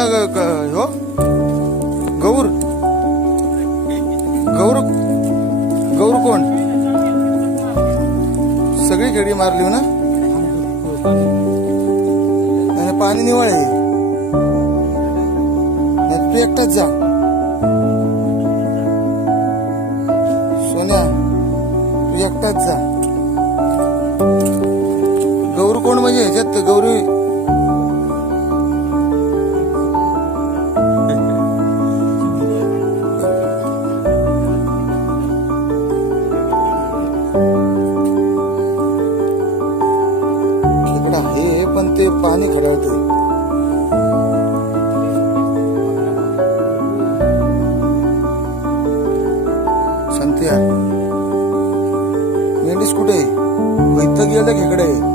कुठला हो गौर गौर गौर कोण सगळी खेळी मारली ना आणि पाणी निवळ आहे तू एकटाच जा सोन्या तू एकटाच जा गौर कोण म्हणजे ह्याच्यात गौरी आहे पण ते पाणी खरावते संत्या मेंढीस कुठे इथं गेलं खेकडे